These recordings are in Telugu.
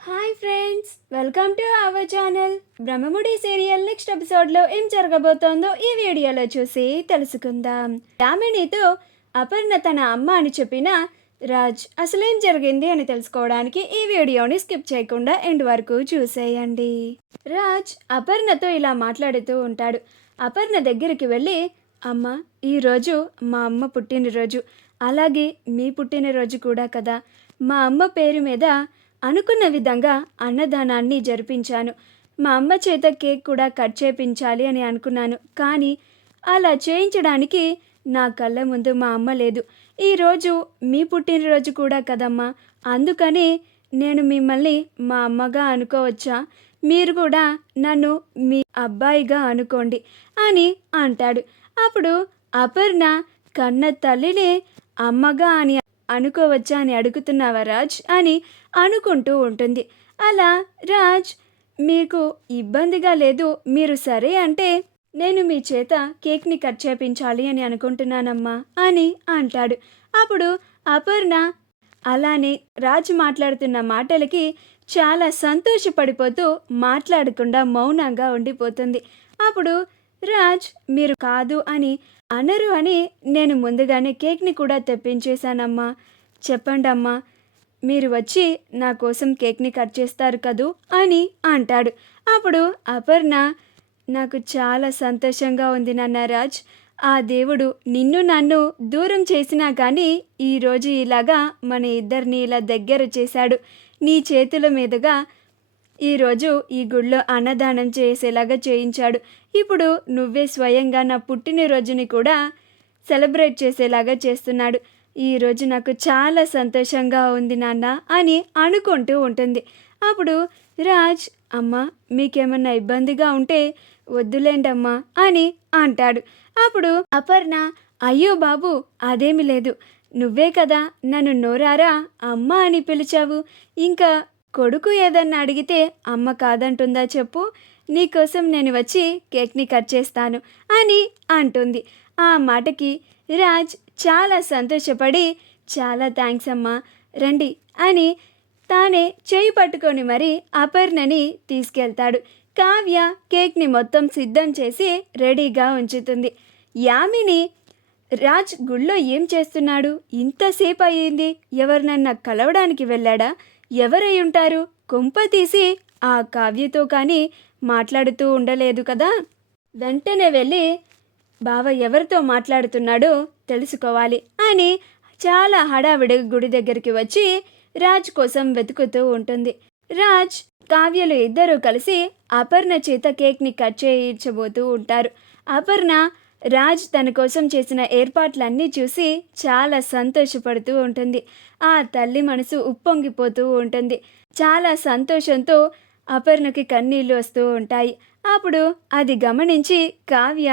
Hi friends, welcome to our channel. Brahmamudi serial next ఎపిసోడ్లో ఏం జరగబోతోందో ఈ వీడియోలో చూసి తెలుసుకుందాం. యామినితో అపర్ణ తన అమ్మ అని చెప్పిన రాజ్ అసలేం జరిగింది అని తెలుసుకోవడానికి ఈ వీడియోని స్కిప్ చేయకుండా ఎండ్ వరకు చూసేయండి. రాజ్ అపర్ణతో ఇలా మాట్లాడుతూ ఉంటాడు. అపర్ణ దగ్గరికి వెళ్ళి, అమ్మ, ఈరోజు మా అమ్మ పుట్టినరోజు, అలాగే మీ పుట్టినరోజు కూడా కదా. మా అమ్మ పేరు మీద అనుకున్న విధంగా అన్నదానాన్ని జరిపించాను. మా అమ్మ చేత కేక్ కూడా కట్ చేయించాలి అని అనుకున్నాను, కానీ అలా చేయించడానికి నా కళ్ళ ముందు మా అమ్మ లేదు. ఈరోజు మీ పుట్టినరోజు కూడా కదమ్మా, అందుకని నేను మిమ్మల్ని మా అమ్మగా అనుకోవచ్చా? మీరు కూడా నన్ను మీ అబ్బాయిగా అనుకోండి అని అంటాడు. అప్పుడు అపర్ణ, కన్న తల్లిని అమ్మగా అని అనుకోవచ్చా అని అడుగుతున్నావా రాజ్ అని అనుకుంటూ ఉంటుంది. అలా రాజ్, మీకు ఇబ్బందిగా లేదు, మీరు సరే అంటే నేను మీ చేత కేక్ని కట్ చేయించాలి అని అనుకుంటున్నానమ్మా అని అంటాడు. అప్పుడు అపర్ణ అలానే రాజ్ మాట్లాడుతున్న మాటలకి చాలా సంతోషపడిపోతూ మాట్లాడకుండా మౌనంగా ఉండిపోతుంది. అప్పుడు రాజ్, మీరు కాదు అని అనరు అని నేను ముందుగానే కేక్ని కూడా తెప్పించేశానమ్మా. చెప్పండి అమ్మా, మీరు వచ్చి నా కోసం కేక్ని కట్ చేస్తారు కదూ అని అంటాడు. అప్పుడు అపర్ణ, నాకు చాలా సంతోషంగా ఉంది నాన్న రాజ్. ఆ దేవుడు నిన్ను నన్ను దూరం చేసినా కానీ ఈరోజు ఇలాగా మన ఇద్దరిని ఇలా దగ్గర చేశాడు. నీ చేతుల మీదుగా ఈరోజు ఈ గుళ్ళో అన్నదానం చేసేలాగా చేయించాడు. ఇప్పుడు నువ్వే స్వయంగా నా పుట్టినరోజుని కూడా సెలబ్రేట్ చేసేలాగా చేస్తున్నాడు. ఈరోజు నాకు చాలా సంతోషంగా ఉంది నాన్న అని అనుకుంటూ ఉంటుంది. అప్పుడు రాజ్, అమ్మ, మీకేమన్నా ఇబ్బందిగా ఉంటే వద్దులేండమ్మా అని అంటాడు. అప్పుడు అపర్ణ, అయ్యో బాబు, అదేమి లేదు, నువ్వే కదా నన్ను నోరారా అమ్మ అని పిలిచావు. ఇంకా కొడుకు ఏదన్నా అడిగితే అమ్మ కాదంటుందా చెప్పు? నీకోసం నేను వచ్చి కేక్ని కట్ చేస్తాను అని అంటుంది. ఆ మాటకి రాజ్ చాలా సంతోషపడి, చాలా థ్యాంక్స్ అమ్మా, రండి అని తానే చేయి పట్టుకొని మరి అపర్ణని తీసుకెళ్తాడు. కావ్య కేక్ని మొత్తం సిద్ధం చేసి రెడీగా ఉంచుతుంది. యామిని, రాజ్ గుళ్ళో ఏం చేస్తున్నాడు? ఇంతసేపు అయ్యింది, ఎవరినన్నా కలవడానికి వెళ్ళాడా? ఎవరై ఉంటారు? కొంప తీసి ఆ కావ్యతో కానీ మాట్లాడుతూ ఉండలేదు కదా. వెంటనే వెళ్ళి బావ ఎవరితో మాట్లాడుతున్నాడో తెలుసుకోవాలి అని చాలా హడావిడి గుడి దగ్గరికి వచ్చి రాజ్ కోసం వెతుకుతూ ఉంటుంది. రాజ్, కావ్యలు ఇద్దరూ కలిసి అపర్ణ చేత కేక్ని కట్ చేయించబోతూ ఉంటారు. అపర్ణ రాజ్ తన కోసం చేసిన ఏర్పాట్లన్నీ చూసి చాలా సంతోషపడుతూ ఉంటుంది. ఆ తల్లి మనసు ఉప్పొంగిపోతూ ఉంటుంది. చాలా సంతోషంతో అపర్ణకి కన్నీళ్ళు వస్తూ ఉంటాయి. అప్పుడు అది గమనించి కావ్య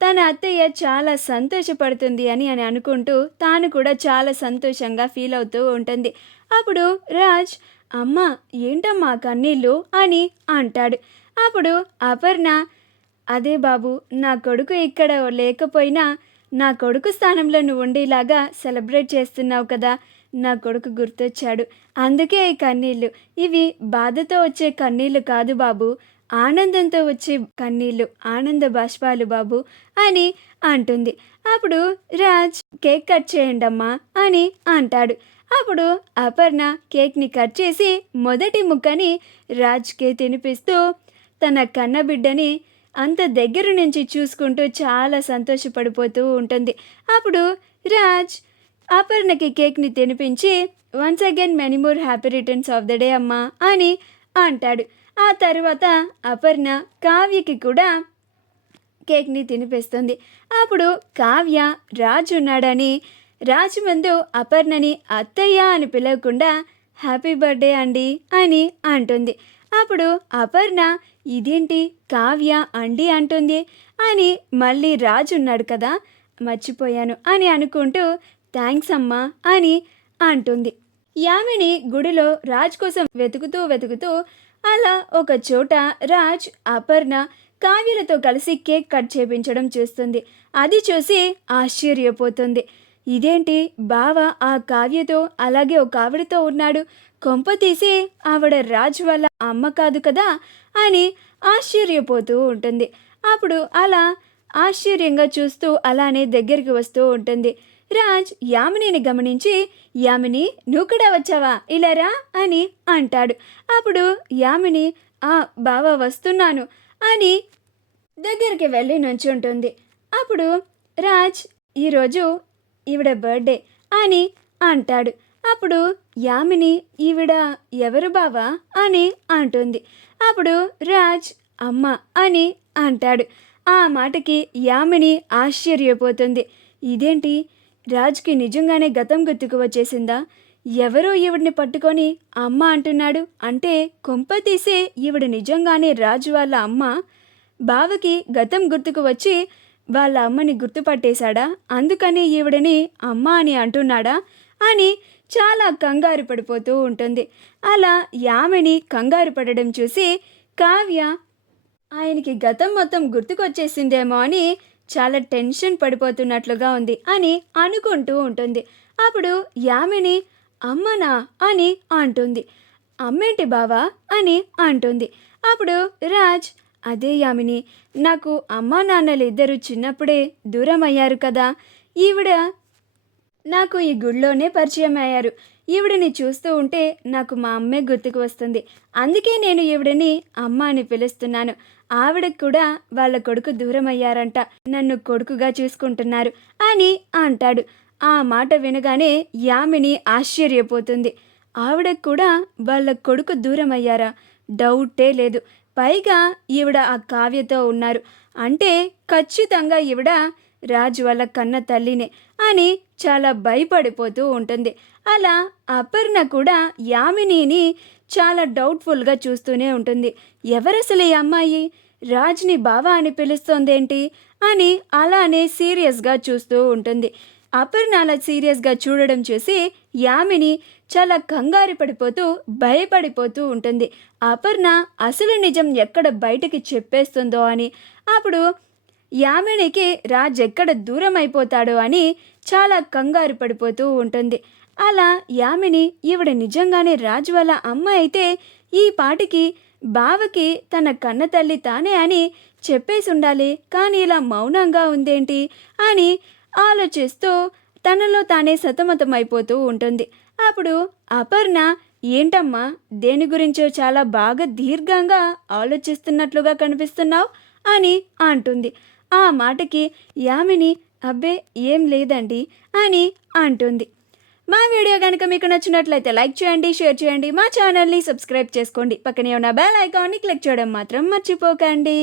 తన అత్తయ్య చాలా సంతోషపడుతుంది అని అనుకుంటూ తాను కూడా చాలా సంతోషంగా ఫీల్ అవుతూ ఉంటుంది. అప్పుడు రాజ్, అమ్మ, ఏంటమ్మా కన్నీళ్ళు అని అంటాడు. అప్పుడు అపర్ణ, అదే బాబు, నా కొడుకు ఇక్కడ లేకపోయినా నా కొడుకు స్థానంలో నువ్వు ఉండేలాగా సెలబ్రేట్ చేస్తున్నావు కదా, నా కొడుకు గుర్తొచ్చాడు, అందుకే ఈ కన్నీళ్ళు. ఇవి బాధతో వచ్చే కన్నీళ్ళు కాదు బాబు, ఆనందంతో వచ్చే కన్నీళ్ళు, ఆనంద బాష్పాలు బాబు అని అంటుంది. అప్పుడు రాజ్, కేక్ కట్ చేయండి అమ్మా అని అంటాడు. అప్పుడు అపర్ణ కేక్ని కట్ చేసి మొదటి ముక్కని రాజ్కి తినిపిస్తూ తన కన్నబిడ్డని అంత దగ్గర నుంచి చూసుకుంటూ చాలా సంతోషపడిపోతూ ఉంటుంది. అప్పుడు రాజ్ అపర్ణకి కేక్ని తినిపించి, once again many more happy returns of the day అమ్మా అని అంటాడు. ఆ తర్వాత అపర్ణ కావ్యకి కూడా కేక్ని తినిపిస్తుంది. అప్పుడు కావ్య రాజ్ ఉన్నాడని రాజ్ ముందు అపర్ణని అత్తయ్య అని పిలవకుండా హ్యాపీ బర్త్డే అండి అని అంటుంది. అప్పుడు అపర్ణ, ఇదేంటి కావ్య అండి అంటుంది అని మళ్ళీ రాజు ఉన్నాడు కదా, మర్చిపోయాను అని అనుకుంటూ థ్యాంక్స్ అమ్మా అని అంటుంది. యామిని గుడిలో రాజ్ కోసం వెతుకుతూ అలా ఒక చోట రాజ్ అపర్ణ కావ్యలతో కలిసి కేక్ కట్ చేయించడం చూస్తుంది. అది చూసి ఆశ్చర్యపోతుంది. ఇదేంటి బావ ఆ కావ్యతో అలాగే ఒక ఆవిడతో ఉన్నాడు, కొంప తీసి ఆవిడ రాజు వాళ్ళ అమ్మ కాదు కదా అని ఆశ్చర్యపోతూ ఉంటుంది. అప్పుడు అలా ఆశ్చర్యంగా చూస్తూ అలానే దగ్గరికి వస్తూ ఉంటుంది. రాజ్ యామినిని గమనించి, యామిని నువ్వు కూడా వచ్చావా, ఇలా రా అని అంటాడు. అప్పుడు యామిని, ఆ బావ వస్తున్నాను అని దగ్గరికి వెళ్ళి నుంచుంటుంది. అప్పుడు రాజ్, ఈరోజు ఈవిడ బర్త్డే అని అంటాడు. అప్పుడు యామిని, ఈవిడ ఎవరు బావా అని అంటుంది. అప్పుడు రాజ్, అమ్మ అని అంటాడు. ఆ మాటకి యామిని ఆశ్చర్యపోతుంది. ఇదేంటి, రాజ్కి నిజంగానే గతం గుర్తుకు వచ్చేసిందా? ఎవరో ఈవిడిని పట్టుకొని అమ్మ అంటున్నాడు అంటే కొంప తీసే ఈవిడ నిజంగానే రాజు వాళ్ళ అమ్మ. బావకి గతం గుర్తుకు వచ్చి వాళ్ళ అమ్మని గుర్తుపట్టేశాడా, అందుకని ఈవిడని అమ్మ అని అంటున్నాడా అని చాలా కంగారు పడిపోతూ ఉంటుంది. అలా యామిని కంగారు పడడం చూసి కావ్య ఆయనకి గతం మొత్తం గుర్తుకొచ్చేసిందేమో అని చాలా టెన్షన్ పడిపోతున్నట్లుగా ఉంది అని అనుకుంటూ ఉంటుంది. అప్పుడు యామిని, అమ్మనా అని అంటుంది. అమ్మేంటి బావా అని అంటుంది. అప్పుడు రాజ్, అదే యామిని, నాకు అమ్మా నాన్నలు ఇద్దరు చిన్నప్పుడే దూరం అయ్యారు కదా, ఈవిడ నాకు ఈ గుడిలోనే పరిచయం అయ్యారు. ఈవిడని చూస్తూ ఉంటే నాకు మా అమ్మే గుర్తుకు వస్తుంది, అందుకే నేను ఈవిడని అమ్మ అని పిలుస్తున్నాను. ఆవిడకు కూడా వాళ్ళ కొడుకు దూరం అయ్యారంట, నన్ను కొడుకుగా చూసుకుంటున్నారు అని అంటాడు. ఆ మాట వినగానే యామిని ఆశ్చర్యపోతుంది. ఆవిడకు కూడా వాళ్ళ కొడుకు దూరం అయ్యారా? డౌటే లేదు. పైగా ఈవిడ ఆ కావ్యతో ఉన్నారు అంటే ఖచ్చితంగా ఈవిడ రాజు వాళ్ళ కన్న తల్లినే అని చాలా భయపడిపోతూ ఉంటుంది. అలా అపర్ణ కూడా యామినిని చాలా డౌట్ఫుల్గా చూస్తూనే ఉంటుంది. ఎవరసలు ఈ అమ్మాయి రాజ్ని బావా అని పిలుస్తోందేంటి అని అలానే సీరియస్గా చూస్తూ ఉంటుంది. అపర్ణ అలా సీరియస్గా చూడడం చూసి యామిని చాలా కంగారు పడిపోతూ భయపడిపోతూ ఉంటుంది. అపర్ణ అసలు నిజం ఎక్కడ బయటికి చెప్పేస్తుందో అని. అప్పుడు యామినికి రాజ్ ఎక్కడ దూరం అయిపోతాడో అని చాలా కంగారు పడిపోతూ ఉంటుంది. అలా యామిని, ఈవిడ నిజంగానే రాజు వాళ్ళ అమ్మ అయితే ఈ పాటికి బావకి తన కన్న తల్లి తానే అని చెప్పేసి ఉండాలి, కానీ ఇలా మౌనంగా ఉందేంటి అని ఆలోచిస్తూ తనలో తానే సతమతమైపోతూ ఉంటుంది. అప్పుడు అపర్ణ, ఏంటమ్మా, దేని గురించో చాలా బాగా దీర్ఘంగా ఆలోచిస్తున్నట్లుగా కనిపిస్తున్నావు అని అంటుంది. ఆ మాటకి యామిని, అబ్బే ఏం లేదండి అని అంటుంది. మా వీడియో కనుక మీకు నచ్చినట్లయితే లైక్ చేయండి, షేర్ చేయండి, మా ఛానల్ని సబ్స్క్రైబ్ చేసుకోండి, పక్కనే ఉన్న బెల్ ఐకాన్ని క్లిక్ చేయడం మాత్రం మర్చిపోకండి.